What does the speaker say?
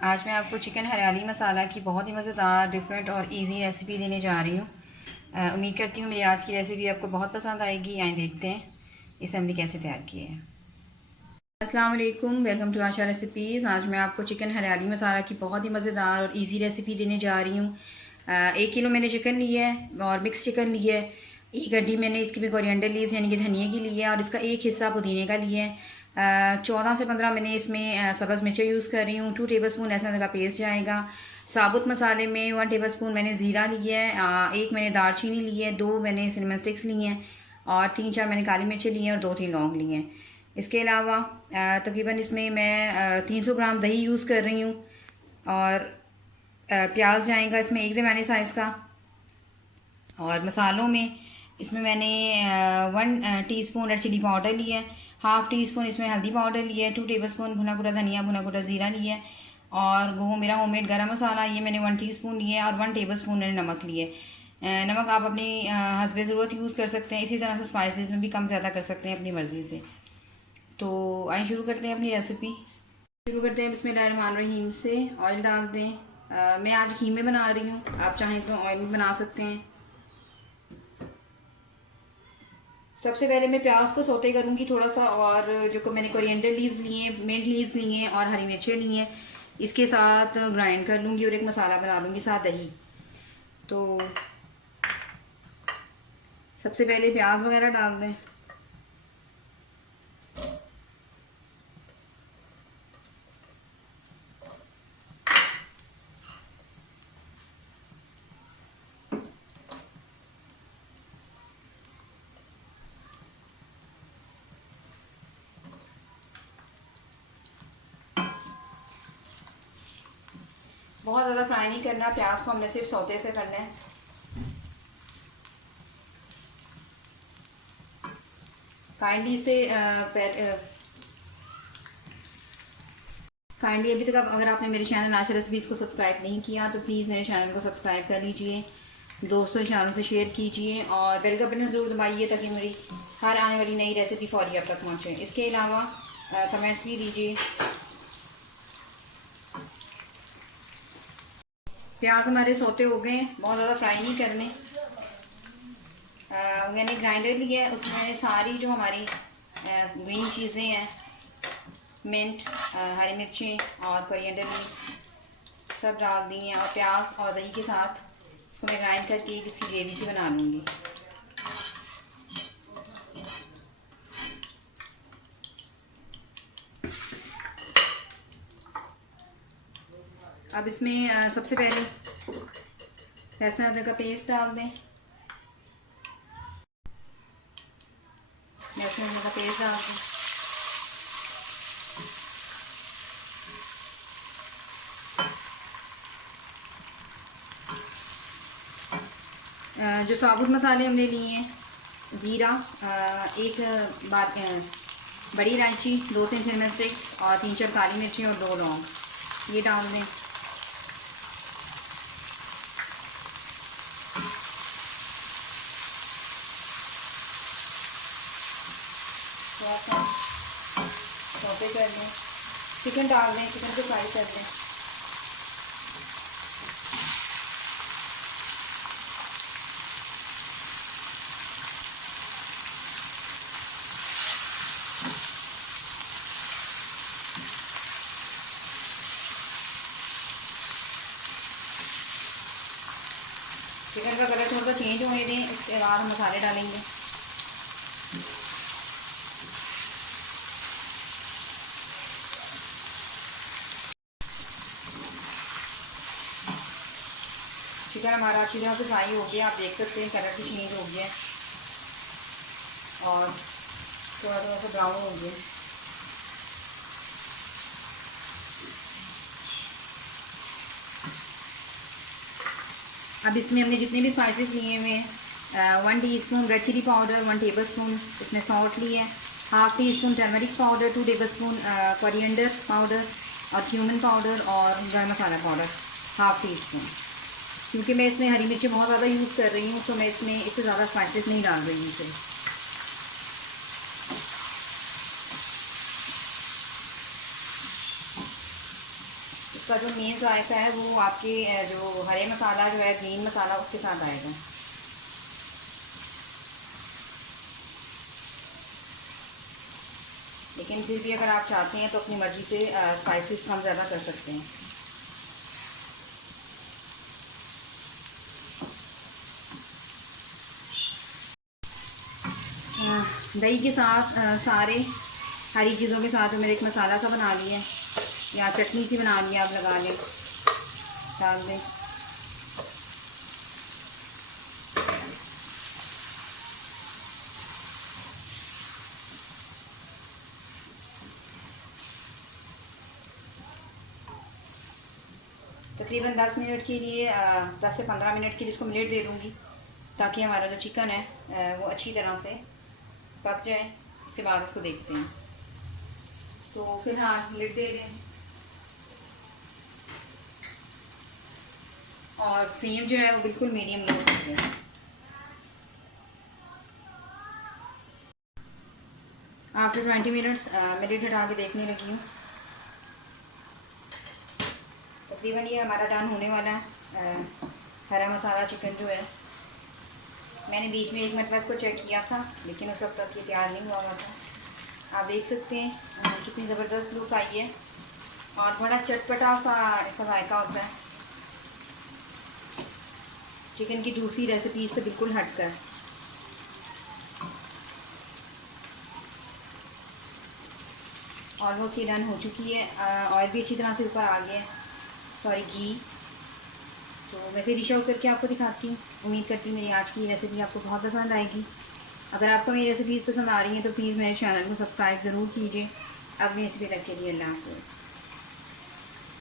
आज मैं आपको चिकन हरियाली मसाला की बहुत ही मज़ेदार डिफरेंट और इजी रेसिपी देने जा रही हूँ। उम्मीद करती हूँ मेरी आज की रेसिपी आपको बहुत पसंद आएगी। आइए देखते हैं इसे हमने कैसे तैयार किए हैं। अस्सलाम वालेकुम, वेलकम टू आशा रेसिपीज़। आज मैं आपको चिकन हरियाली मसाला की बहुत ही मज़ेदार और इजी रेसिपी देने जा रही हूँ। 1 किलो मैंने चिकन लिया है और मिक्स चिकन लिया है। एक गड्डी मैंने इसकी भी कोरिएंडर लीव्स यानी कि धनिया की ली है और इसका एक हिस्सा पुदीने का लिया है। 14 से 15 मैंने इसमें सब्ज़ मिर्चें यूज़ कर रही हूँ। 2 टेबल स्पून लहसुन का पेस्ट जाएगा। साबुत मसाले में 1 टेबल स्पून मैंने ज़ीरा लिया है। एक मैंने दालचीनी ली है, 2 मैंने सिनेमन स्टिक्स ली हैं और 3-4 मैंने काली मिर्चें ली हैं और 2-3 लौंग लिए हैं। इसके अलावा तकरीबन इसमें मैं 300 ग्राम दही यूज़ कर रही हूँ और प्याज जाएगा इसमें 1 दरमियाने साइज़ का। और मसालों में इसमें मैंने 1 टीस्पून रेड चिली पाउडर लिया है, 1/2 टीस्पून इसमें हल्दी पाउडर लिया है, 2 टेबल स्पून भुना कुटा धनिया, भुना कुटा ज़ीरा लिया है और वो मेरा होममेड गरम मसाला ये मैंने 1 टीस्पून लिया है और 1 टेबल स्पून मैंने नमक लिए। नमक आप अपनी हस्बे ज़रूरत यूज़ कर सकते हैं। इसी तरह से स्पाइसेस में भी कम ज़्यादा कर सकते हैं अपनी मर्ज़ी से। तो आइए शुरू करते हैं अपनी रेसिपी। शुरू करते हैं बिस्मिल्लाहिर्रहमानिर्रहीम से। ऑयल डाल दें। मैं आज घी में बना रही हूँ, आप चाहें तो ऑयल में बना सकते हैं। सबसे पहले मैं प्याज को सौते करूँगी थोड़ा सा और जो मैंने कोरिएंडर लीव्स लिए हैं, मिंट लीव्स लिए हैं और हरी मिर्चें ली हैं, इसके साथ ग्राइंड कर लूँगी और एक मसाला बना लूँगी साथ दही। तो सबसे पहले प्याज वगैरह डाल दें। बहुत ज़्यादा फ्राई नहीं करना, प्याज को हमने सिर्फ सौते से करना है। काइंडली से काइंडली अभी तक अगर आपने मेरे चैनल आशा रेसिपीज़ को सब्सक्राइब नहीं किया तो प्लीज़ मेरे चैनल को सब्सक्राइब कर लीजिए, दोस्तों चैनल से शेयर कीजिए और बेल का बटन ज़रूर दबाइए ताकि मेरी हर आने वाली नई रेसिपी फौरी आप तक पहुँचे। इसके अलावा कमेंट्स भी दीजिए। प्याज हमारे सोते हो गए, बहुत ज़्यादा फ्राई नहीं करने। मैंने ग्राइंडर लिया है, उसमें मैंने सारी जो हमारी ग्रीन चीज़ें हैं, मिंट, हरी मिर्चें और कोरिएंडर लीव्स सब डाल दी हैं और प्याज और दही के साथ इसको मैं ग्राइंड करके इसकी ग्रेवी सी बना लूँगी। अब इसमें सबसे पहले लहसुन अदरक का पेस्ट डाल दें। लहसुन अदरक का पेस्ट डाल दें। जो साबुत मसाले हमने लिए हैं, ज़ीरा, एक बार बड़ी इलायची, 2-3 सिनेमन स्टिक्स और 3-4 काली मिर्ची और 2 लौंग, ये डाल दें। थोड़ा सा सौते कर लें। चिकन डाल दें, चिकन को फ्राई कर लें। चिकन का कलर थोड़ा सा चेंज होने दें, उसके बाद हम मसाले डालेंगे। चिकन हमारा अच्छी तरह से फ्राई हो गया, आप देख सकते हैं कलर भी चेंज हो गया और थोड़ा थोड़ा सा ब्राउन हो गया। अब इसमें हमने जितने भी स्पाइसेस लिए हुए हैं, 1 teaspoon red chilli powder, 1 tablespoon इसमें सॉल्ट लिया है, 1/2 teaspoon turmeric powder, 2 tablespoon coriander powder और क्यूमिन पाउडर और गरम मसाला पाउडर 1/2 टीस्पून। क्योंकि मैं इसमें हरी मिर्ची बहुत ज़्यादा यूज़ कर रही हूँ तो मैं इसमें इससे ज़्यादा स्पाइसेस नहीं डाल रही हूँ सिर्फ। इसका जो मेन जायका है वो आपके जो हरे मसाला जो है, ग्रीन मसाला, उसके साथ आएगा। लेकिन फिर भी अगर आप चाहते हैं तो अपनी मर्ज़ी से स्पाइसेस कम ज़्यादा कर सकते हैं। दही के साथ सारे हरी चीज़ों के साथ मैंने एक मसाला सा बना लिया है, या चटनी सी बना लिया, आप लगा लें, डाल दें। तकरीबन 10 मिनट के लिए 10 से 15 मिनट के लिए इसको मिनट दे दूँगी, ताकि हमारा जो चिकन है वो अच्छी तरह से पक जाए। उसके बाद इसको देखते हैं। तो फिलहाल लिड दे दें और फ्लेम जो है वो बिल्कुल मीडियम लो कर दें। आफ्टर 20 मिनट्स मैं लिड हटा के देखने लगी हूँ। तकरीबन ये हमारा डन होने वाला है। हरा मसाला चिकन जो है, मैंने बीच में एक मरतबा इसको चेक किया था, लेकिन उस वक्त तक ये तैयार नहीं हुआ था। आप देख सकते हैं कितनी ज़बरदस्त लुक आई है और बड़ा चटपटा सा इसका जायका होता है, चिकन की दूसरी रेसिपी से बिल्कुल हटकर। ऑलमोस्ट ये डन हो चुकी है। ऑयल भी अच्छी तरह से ऊपर आ गया है, सॉरी घी। तो मैं फिर डिश आउट करके आपको दिखाती हूँ। उम्मीद करती हूँ मेरी आज की रेसिपी आपको बहुत पसंद आएगी। अगर आपको मेरी रेसिपीज़ पसंद आ रही हैं तो प्लीज़ मेरे चैनल को सब्सक्राइब ज़रूर कीजिए। अगली रेसिपी तक के लिए अल्लाह हाफ़िज़।